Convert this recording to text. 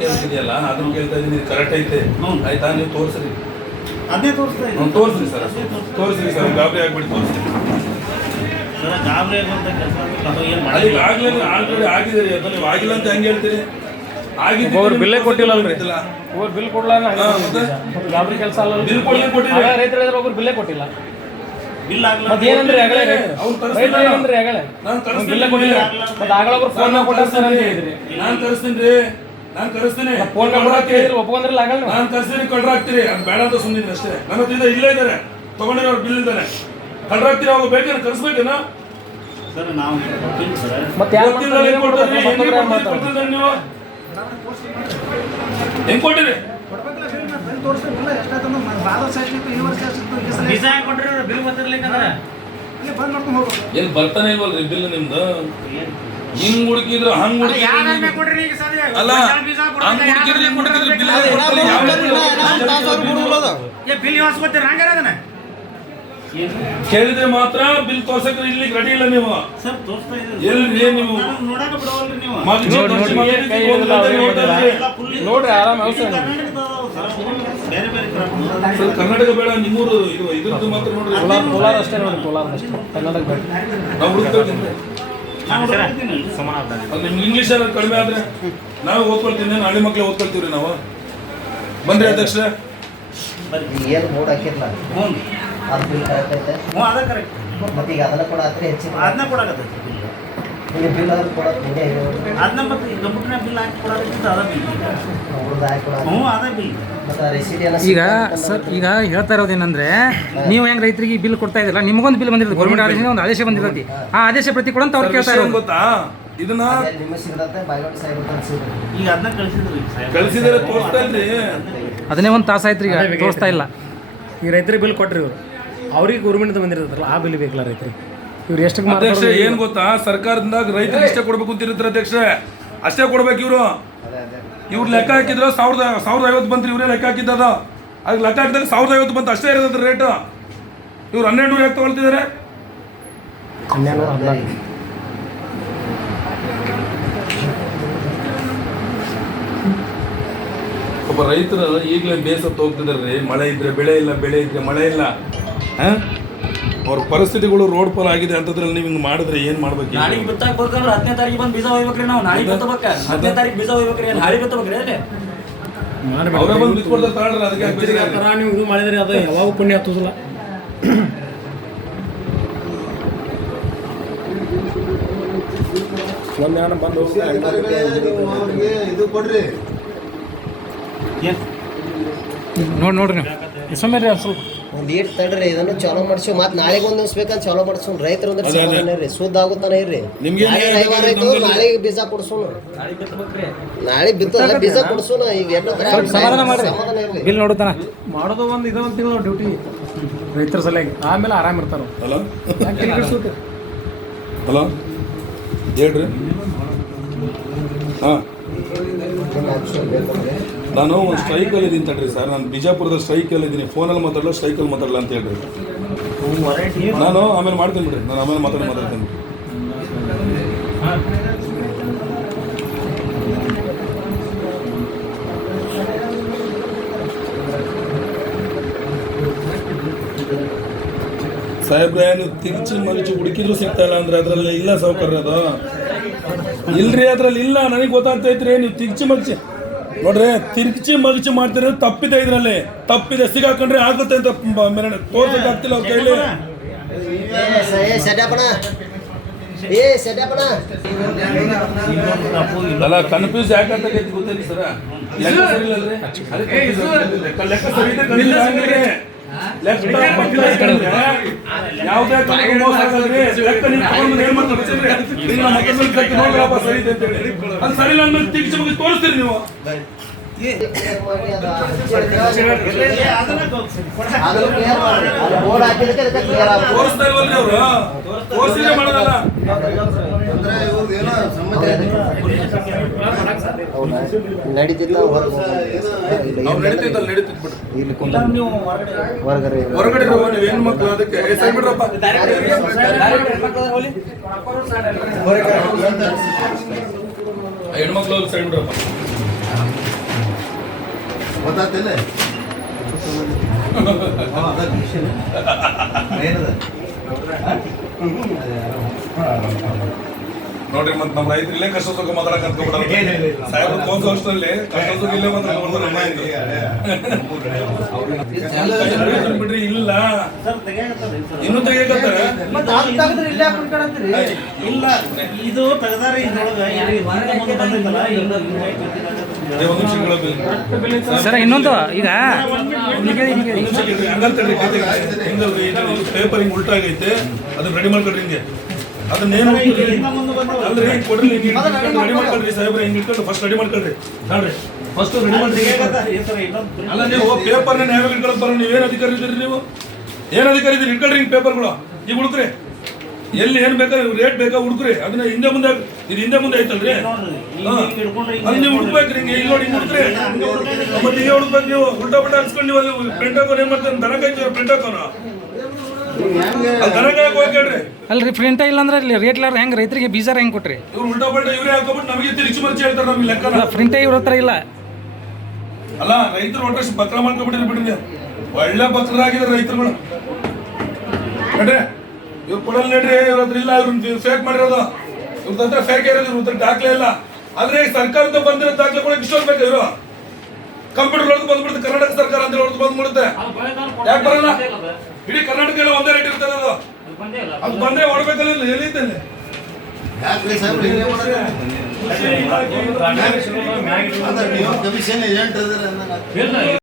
ಕೇಳ್ತಿದೆಯಲ್ಲ ಅದನ್ನ ಕೇಳ್ತಾ ಇದೀನಿ, ಕರೆಕ್ಟ್ ಐತೆ ಆಯ್ತಾ? ನೀವು ತೋರಿಸ್ರಿ, ಅದೇ ತೋರಿಸ್ತಾ ಇದ್ದೀನಿ. ತೋರಿಸ್ರಿ ಸರ್, ತೋರಿಸ್ರಿ ಸರ್, ಗಾಬರಿ ಆಗ್ಬಿಟ್ಟು ತೋರಿಸ್ರಿ. ಸರ್ ಗಾಬರಿ ಆಗುವಂಥ ಕೆಲಸ ಅಲ್ಲಿ ಆಗ್ಲೇ ಆಲ್ರೆಡಿ ಆಗಿದೆ ರೀ, ಅದು ನೀವು ಆಗಿಲ್ಲ ಅಂತ ಹೆಂಗೆ ಹೇಳ್ತೀರಿ? ಆಗಿದ್ದು ಒಬ್ಬರು ಬಿಲ್ಲೇ ಕೊಟ್ಟಿಲ್ಲ ಅಲ್ರಿ, ಒಬ್ಬರು ಬಿಲ್ ಕೊಡ್ಲಾರ ಗಾಬರಿ ಕೆಲಸ ಅಲ್ಲ. ಬಿಲ್ ಕೊಟ್ಟಿಲ್ಲ, ರೈತರು ಹೇಳಿದ್ರೆ ಒಬ್ಬರು ಬಿಲ್ಲೇ ಕೊಟ್ಟಿಲ್ಲ. ಬಿಲ್ ಆಗಲ್ಲ ಏನಂದ್ರೆ ಆಗಲೇ ಅವ್ನು ರೈತರು ಏನಂದ್ರೆ ಆಗಲೇ ಬಿಲ್ಲೇ ಕೊಟ್ಟಿಲ್ಲ. ಮತ್ತೆ ಆಗಲೇ ಒಬ್ರು ಫೋನ್ ಕೊಟ್ಟಿರ್ತಾರೆ ಅಂತ ಹೇಳಿದ್ರಿ. ನಾನು ಕಳಿಸ್ತೀನಿ ರೀ, ನಾನು ಕಳಿಸ್ತೀನಿ. ಫೋನ್ ನಂಬರ್ ಒಪ್ಕೊಂಡ್ರಲ್ಲ ಆಗಲ್ಲ. ನಾನು ಕಳಿಸ್ತೀನಿ, ಕಳ್ರ ಹಾಕ್ತೀರಿ. ಅದು ಬೇಡ ಅಂತ ಸುಮ್ಮನಿದ್ದೀನಿ ಅಷ್ಟೇ. ನನ್ನ ಹತ್ರ ಇಲ್ಲೇ ಇದ್ದಾರೆ, ತಗೊಂಡಿರೋರು ಬಿಲ್ ಇದ್ದಾನೆ. ಕಳ್ರ ಹಾಕ್ತೀರಿ, ಅವಾಗ ಬೇಕೇನು ಕಳಿಸ್ಬೇಕೇನೋ? ಸರ್ ನಾವು ಮತ್ತೆ ಯಾರು ನೀವು ಹೆಂಗ್ ಕೊಟ್ಟಿರಿ? ವೀಸಾ ಕೊಟ್ಟರೆ ಬಿಲ್ ಬಂದಿರ್ಲಿಕ್ಕಂದ್ರೆ ಎಲ್ಲಿ ಬರ್ತಾನೆ ಇಲ್ವಲ್ರಿ ಬಿಲ್ ನಿಮ್ದು? ಹಿಂಗ್ ಹುಡುಕಿದ್ರು ಹಂಗ್ ಹುಡುಕಿದ್ರು, ಅಲ್ಲ ಹಂಗ್ ಹುಡುಕಿದ್ರೆ ಹಿಂಗ್ ಹುಡುಕಿದ್ರೆ ಬಿಲ್ ಕೇಳಿದ್ರೆ ಮಾತ್ರ ಬಿಲ್ ತೋರ್ಸಕ್ಕೆ ಇಲ್ಲಿ ರೆಡಿ ಇಲ್ಲ ನೀವು. ಸರ್ ತೋರಿಸ್ತಾ ಇದ್ದೀವಿ ಎಲ್ಲಿ ನೀವು ನೋಡಕ್ಕೆ ಬಿಡವಲ್ರಿ ನೀವು. ನೋಡ್ರಿ ಆರಾಮ ಬೇರೆ ಬೇರೆ ಕರ್ನಾಟಕ ಬೇಡ, ನಿಮ್ಮೂರು ಇದ್ರದ್ದು ಮಾತ್ರ ನೋಡ್ರಿ. ಕೋಲಾರ ಅಷ್ಟೇ ನೋಡಿ, ಕೋಲಾರ ಅಷ್ಟೇ, ಕರ್ನಾಟಕ ಬೇಡ. ನಾವು ಹುಡುಕ್ಬೇಕಂದ್ರೆ ಅದು ನಿಮ್ಗೆ ಇಂಗ್ಲೀಷ್ ಕಡಿಮೆ ಆದ್ರೆ ನಾವು ಓದ್ಕೊಳ್ತೀನಿ, ಹಳ್ಳಿ ಮಕ್ಳು ಓದ್ಕೊಳ್ತೀವ್ರಿ ನಾವು. ಬಂದ್ರಿ ಅಧ್ಯಕ್ಷರೇ, ಏನು ಮೂಡ್ ಹಾಕಿರ್ಲ ಹ್ಞೂ ಅದು ಬಿಲ್ ಕರೆಕ್ಟ್ ಐತೆ. ಹ್ಞೂ ಅದೇ ಕರೆಕ್ಟ್. ಮತ್ತೆ ಈಗ ಅದನ್ನ ಕೂಡ ಹತ್ರ ಹೆಚ್ಚಿಗೆ ಅದನ್ನ ಕೊಡಕತ್ತೆ ಈಗ ಬಿಲ್ ಆದ್ರೂ ಕೊಡೋದು ನಿನ್ನೆ ಅದನ್ನ ಮತ್ತೆ ಈ ಕಂಪ್ಯೂಟರ್ನ ಬಿಲ್ ಹಾಕಿ ಕೊಡೋದಕ್ಕಿಂತ ಅದ ಬಿಲ್. ಹುಡುಗ ಹಾಕಿ ಕೊಡೋದು ಹ್ಞೂ ಅದೇ ಬಿಲ್. ಮತ್ತೆ ರೆಸಿಡಿ ಎಲ್ಲ ಈಗ ಸರ್ ಈಗ ಹೇಳ್ತಾ ಇರೋದೇನಂದ್ರೆ, ನೀವು ಹೆಂಗ್ ರೈತರಿಗೆ ಬಿಲ್ ಕೊಡ್ತಾ ಇದ್ರಲ್ಲ, ನಿಮಗೊಂದು ಬಿಲ್ ಬಂದಿರ್ತದೆ, ಗೌರ್ಮೆಂಟ್ ಆದೇಶದಿಂದ ಒಂದು ಆದೇಶ ಬಂದಿರ್ತೈತಿ. ಆ ಆದೇಶ ಪ್ರತಿ ಕೊಡಂತ ಅವ್ರು ಕೇಳ್ತಾ ಇರೋದು ಗೊತ್ತಾ? ಇದನ್ನ ನಿಮ್ಮ ಸಿಗದಂತೆ ಬಾಯ್ಗಾಟ್ ಸಾಹೇಬ್ ಅನ್ಸಿದ್ರು. ಈಗ ಅದನ್ನ ಕಳಿಸಿದ್ರಿ ಕಳಿಸಿದ್ರೆ ತೋರಿಸ್ತಾ ಇಲ್ರಿ. ಅದನ್ನೇ ಒಂದು ತಾಸು ಆಯ್ತು, ಈಗ ತೋರಿಸ್ತಾ ಇಲ್ಲ. ಈ ರೈತರಿಗೆ ಬಿಲ್ ಕೊಟ್ರಿ ಇವರು, ಅವ್ರಿಗೆ ಗೌರ್ಮೆಂಟ್ ಬಂದಿರ್ತಲ್ಲ, ಆ ಬಿಲ್ ಬೇಕಲ್ಲ ರೈತರಿಗೆ. ಇವ್ರು ಎಷ್ಟು ಅಧ್ಯಕ್ಷ ಏನ್ ಗೊತ್ತಾ, ಸರ್ಕಾರದಿಂದ ರೈತರಿಗೆ ಇಷ್ಟೇ ಕೊಡ್ಬೇಕು ಅಂತ ಇರ್ತಾರೆ ಅಧ್ಯಕ್ಷ, ಅಷ್ಟೇ ಕೊಡ್ಬೇಕು. ಇವ್ರು ಲೆಕ್ಕ ಹಾಕಿದ್ರು 1050 ಬಂತ್ರಿ, ಇವರೇ ಲೆಕ್ಕ ಹಾಕಿದ್ದದ. ಅದಕ್ಕೆ ಲೆಕ್ಕ ಹಾಕಿದಾಗ 1050 ಬಂತು, ಅಷ್ಟೇ ಇರೋದ್ರ ರೇಟ್. ಇವ್ರು 1200 ಯಾಕೆ ತಗೊಳ್ತಿದ್ದಾರೆ? ಒಬ್ಬ ರೈತರು ಈಗಲೇ ಬೇಸತ್ತು ಹೋಗ್ತಿದಾರೆ. ಮಳೆ ಇದ್ರೆ ಬೆಳೆ ಇಲ್ಲ, ಬೆಳೆ ಇದ್ರೆ ಮಳೆ ಇಲ್ಲ. ಅವ್ರ ಪರಿಸ್ಥಿತಿಗಳು ರೋಡ್ ಪಾಲ್ ಆಗಿದೆ ಅಂತದ್ರಲ್ಲಿ ನೀವು ಹಿಂಗೆ ಮಾಡಿದ್ರೆ ಏನ್ ಮಾಡ್ಬೇಕು? ನಾಳೆಗೆ ಬಿತ್ತಾಕ ಬರ್ಕಂದ್ರೆ 10ನೇ ತಾರೀಕು ಬಂದು ಬೀಜ ಹೋಗ್ಬೇಕ್ರಿ. ನಾವು ನಾಳೆಗೆ ಬಿತ್ತಬೇಕ, 10ನೇ ತಾರೀಕು ಬೀಜ ಹೋಗ್ಬೇಕ್ರಿ. ನಾಳೆ ಬಿತ್ತಬೇಕ್ರಿ. ಅದೇ ಅವರೇ ಬಂದು ಬಿತ್ಕೊಡ್ತಾರೆ ತಾಳ್ರಿ. ಅದಕ್ಕೆ ನೀವು ಇದು ಮಾಡಿದ್ರೆ ಅದು ಯಾವಾಗ ಪುಣ್ಯ ಹತ್ತೋದಿಲ್ಲ. ಒಂದ್ ಬಂದು ಇದು ಕೊಡ್ರಿ ನೋಡ್ರಿ ನೀವು ಸುಮ್ಮನೆ ಸ್ವಲ್ಪ ಒಂದು ಈಟ್ ತಡ್ರಿ, ಇದನ್ನು ಚಾಲೂ ಮಾಡಿಸಿ ಮತ್ತೆ ನಾಳೆಗೆ ಒಂದು ದಿವ್ಸ ಬೇಕಂತ ಚಾಲೂ ಮಾಡಿಸೋಣ. ರೈತರು ಅಂದ್ರೆ ಸಮಾಧಾನ ರೀ, ಶುದ್ಧ ಆಗುತ್ತಾನೆ ಇರ್ರಿ. ನಾಳೆಗೆ ಬೀಜ ಕೊಡ್ಸೋಣ, ನಾಳೆ ಬಿತ್ತಲ್ಲ ಬೀಜ ಕೊಡ್ಸೋಣ. ಈಗ ಸಮಾಧಾನ ಮಾಡ್ರಿ, ಬಿಲ್ ನೋಡುತ್ತಾನ ಮಾಡೋದು ಒಂದು ಇದೊಂದು ತಿಂಗಳು ಡ್ಯೂಟಿ ರೈತರ ಸಲುವಾಗಿ, ಆಮೇಲೆ ಆರಾಮ್ ಇರ್ತಾರ. ಹಲೋ ಹಲೋ ಹೇಳ್ರಿ. ಹಾಂ, ನಾನು ಒಂದು ಸ್ಟ್ರೈಕಲ್ಲಿ ಇದ್ದೀನಿ ತಡ್ರಿ ಸರ್. ನಾನು ಬಿಜಾಪುರದ ಸ್ಟ್ರೈಕಲ್ಲಿ ಇದ್ದೀನಿ. ಫೋನಲ್ಲಿ ಮಾತಾಡಲ್ಲ, ಸ್ಟ್ರೈಕಲ್ಲಿ ಮಾತಾಡಲ್ಲ ಅಂತ ಹೇಳ್ರಿ. ನಾನು ಆಮೇಲೆ ಮಾಡ್ತೀನಿ ಬಿಡ್ರಿ, ನಾನು ಆಮೇಲೆ ಮಾತಾಡ್ತೀನಿ. ಸಾಹೇಬ್ರೆ, ನೀವು ತಿರ್ಚಿ ಮಗಿಚಿ ಹುಡುಕಿದ್ರು ಸಿಗ್ತಾ ಇಲ್ಲ ಅಂದ್ರೆ ಅದ್ರಲ್ಲಿ ಇಲ್ಲ ಸೌಕರ್ಯ. ಅದು ಇಲ್ರಿ, ಅದ್ರಲ್ಲಿ ಇಲ್ಲ. ನನಗೆ ಗೊತ್ತಾಗ್ತೈತ್ರಿ. ನೀವು ತಿರ್ಚಿ ಮಗಿಚಿ ನೋಡ್ರಿ, ತಿರ್ಚಿ ಮಗಿಚಿ ಮಾಡ್ತೀರ, ತಪ್ಪಿದೆ. ಇದ್ರಲ್ಲಿ ತಪ್ಪಿದೆ, ಸಿಗಾಕೊಂಡ್ರೆ ಆಗುತ್ತೆ ಅಂತ ತೋರ್ಸಕ್ ಆಗ್ತಿಲ್ಲ ಅವ್ರ ಕೈಲಿ. ಅಲ್ಲ, ಕನ್ಫ್ಯೂಸ್ ಯಾಕಂತ ಗೊತ್ತೈತಿ ಸರ. ಲೆಕ್ಕ ಸರಿ ಇಲ್ಲಲ್ರಿ, ಲೆಕ್ಕ ಸರಿ ಇದೆ. ಯಾವುದೇ ಮೋಸ ಆಗಲ್ರಿ. ಲೆಕ್ಕ ನೀವು ತಗೊಂಡು ಏನ್ ಮಾಡ್ತೀರಿ? ಸರಿ ಇದೆ ಅಂತ ಹೇಳಿ ಅದು ಸರಿ ಇಲ್ಲ ಅಂದ್ಮೇಲೆ ತಿರ್ಚಿ ಮುಗಿಸಿ ತೋರಿಸ್ತೀರಿ ನೀವು. ತೋರಿಸ್ತಾ ಇಲ್ವಲ್ರಿ ಅವರು? ತೋರಿಸಿದ್ರೆ ಮಾಡೋದಲ್ಲ. ನಡೀತಿದ್ದ ಹೊರಗಡೆ ನೀವು ಹೆಣ್ಣು ಮಕ್ಕಳು, ಅದಕ್ಕೆ ಸರಿ ಬಿಡ್ರಪ್ಪ. ಹೆಣ್ಮಕ್ಳು ಸೈಡ್ ಬಿಡ್ರಪ್ಪ. ಗೊತ್ತಾಗ್ತಿಲ್ಲ ನೋಡ್ರಿ ಮತ್ತೆ ನಮ್ಮ ರೈತರು ಇಲ್ಲೇ ಕಷ್ಟ ಸುಖ ಮಾತಾಡಕ್ ಅನ್ಕೊಂಡ್ಬಿಟ್ಟಾರೆ ಸಾಹೇಬ್ರು ಕೋಸ ವರ್ಷದಲ್ಲಿ ಕಷ್ಟ ಸುಖ ಇಲ್ಲೇ ಬಿಡ್ರಿ ಇಲ್ಲ ಸರ್ ತೆಗಿಯಾಕತ್ತಾರ ಇನ್ನೂ ತೆಗಿಯಕತ್ತಾರೆ ಇಲ್ಲ ಇದು ತೆಗ್ದಾರ ಇದ್ರೊಳಗ ಮುಂದೆ ಬಂದೈತಲ್ಲ ಒಂದು ನಿಮಿಷ ಸರ್ ಇನ್ನೊಂದು ಈಗ ಹಂಗಂತೇಳಿ ಪೇಪರ್ ಹಿಂಗ್ ಉಲ್ಟಾ ಆಗೈತೆ ಅದನ್ನ ರೆಡಿ ಮಾಡ್ಕೊಡ್ರಿ ಹಿಂಗೆ ಅದನ್ನೇನು ಅಲ್ರಿ ಕೊಡ್ರಿ ರೆಡಿ ಮಾಡ್ಕೊಳ್ರಿ ಸಾಹೇಬ್ರೆ ಹಿಂಗೆ ಇಟ್ಕೊಂಡು ಫಸ್ಟ್ ರೆಡಿ ಮಾಡ್ಕೊಳ್ರಿ ನೋಡ್ರಿ ಫಸ್ಟ್ ರೆಡಿ ಮಾಡ್ರಿ ಅಲ್ಲ ನೀವು ಪೇಪರ್ನ ನ್ಯಾಯ ಇಟ್ಕೊಳಕ್ ಬರೋ ನೀವೇನು ಅಧಿಕಾರಿ ಇದ್ದೀರಿ ನೀವು ಏನು ಅಧಿಕಾರಿ ಇದ್ದೀರಿ ಇಟ್ಕೊಳ್ರಿ ಹಿಂಗೆ ಪೇಪರ್ಗಳು ಈಗ ಹುಡುಕ್ರಿ ಎಲ್ಲಿ ಏನ್ ಬೇಕಾದ್ರೆ ರೇಟ್ ಬೇಕಾ ಹುಡುಕ್ರಿ ಅದನ್ನ ಹಿಂದೆ ಮುಂದೆ ಇದು ಹಿಂದೆ ಮುಂದೆ ಐತಲ್ರಿ ಅದು ನೀವು ಹುಡುಕ್ಬೇಕ್ರಿ ಹಿಂಗೆ ಇಲ್ಲಿ ನೋಡಿ ಹಿಂಗೆ ಹುಡುಕ್ರಿ ಮತ್ತೆ ಹಿಂಗೆ ಹುಡುಕ್ಬೇಕು ನೀವು ಉಲ್ಟಾ ಪಲ್ಟಾ ಅನ್ಸ್ಕೊಂಡು ನೀವು ಅಲ್ಲಿ ಪ್ರಿಂಟ್ ಹಾಕೋನ್ ಏನ್ ಮಾಡ್ತಾನೆ ದನ ಕಾಯ್ತೀವಿ ಪ್ರಿಂಟ್ ಹಾಕೋನ ಅಲ್ಲಿ ದನ ಕಾಯಕ್ ಹೋಗಿ ಕೇಳ್ರಿ ಅಲ್ರಿ ಪ್ರಿಂಟ ಇಲ್ಲ ಅಂದ್ರೆ ಇಲ್ಲಿ ರೇಟ್ ಇಲ್ಲಾರ ಹೆಂಗ್ ರೈತರಿಗೆ ಬೀಜ ಹೆಂಗ್ ಕೊಟ್ರಿ ಇವ್ರು ಉಲ್ಟಾ ಪಲ್ಟಾ ಇವರೇ ಹಾಕೋಬಿಟ್ಟು ನಮಗೆ ತಿರುಚಿ ಮರ್ಚಿ ಹೇಳ್ತಾರೆ ನಮ್ಗೆ ಲೆಕ್ಕ ಪ್ರಿಂಟೇ ಇವ್ರ ಹತ್ರ ಇಲ್ಲ. ಅಲ್ಲ ರೈತರು ಒಟ್ಟು ಬಕ್ರ ಮಾಡ್ಕೊಬಿಟ್ಟಿರಿ ಬಿಡ್ರಿ ನೀವು ಒಳ್ಳೆ ಬಕ್ರಾಗಿದ್ದಾರೆ ರೈತರುಗಳು ನೋಡ್ರಿ ಇವ್ರು ಕೊಡಲ್ ನೋಡ್ರಿ ಇವ್ರ ಹತ್ರ ಇಲ್ಲ ಇವ್ರು ಫೇಕ್ ಮಾಡಿರೋದು ಇವ್ರ ಹತ್ರ ಫೇಕ್ ಇರೋದು ಇವ್ರ ಹತ್ರ ದಾಖಲೆ ಇಲ್ಲ ಆದ್ರೆ ಸರ್ಕಾರದಿಂದ ಬಂದಿರೋ ದಾಖಲೆ ಕೊಡಕ್ಕೆ ಇಷ್ಟೊಂದು ಬೇಕು ಇವರು ಕಂಪ್ಯೂಟರ್ ಹೊಡೆದು ಬಂದ್ಬಿಡುತ್ತೆ ಕರ್ನಾಟಕ ಸರ್ಕಾರ ಅಂತ ಹೊಡೆದು ಬಂದ್ಬಿಡುತ್ತೆ ಯಾಕೆ ಬರಲ್ಲ ಇಡೀ ಕರ್ನಾಟಕ ಎಲ್ಲ ಒಂದೇ ರೇಟ್ ಇರ್ತದೆ ಅದು ಬಂದ್ರೆ ಹೊಡ್ಬೇಕಲ್ಲ ಎಲ್ಲಿದ್ದಲ್ಲಿ ಯಾಕ್ರಿ ಸಾಹೇಬ್ರು ಹಿಂಗೆ ಮಾಡೋದು? ಅದ ನೀವು ಕಮಿಷನ್ ಏಜೆಂಟ್ ಅದ್ರ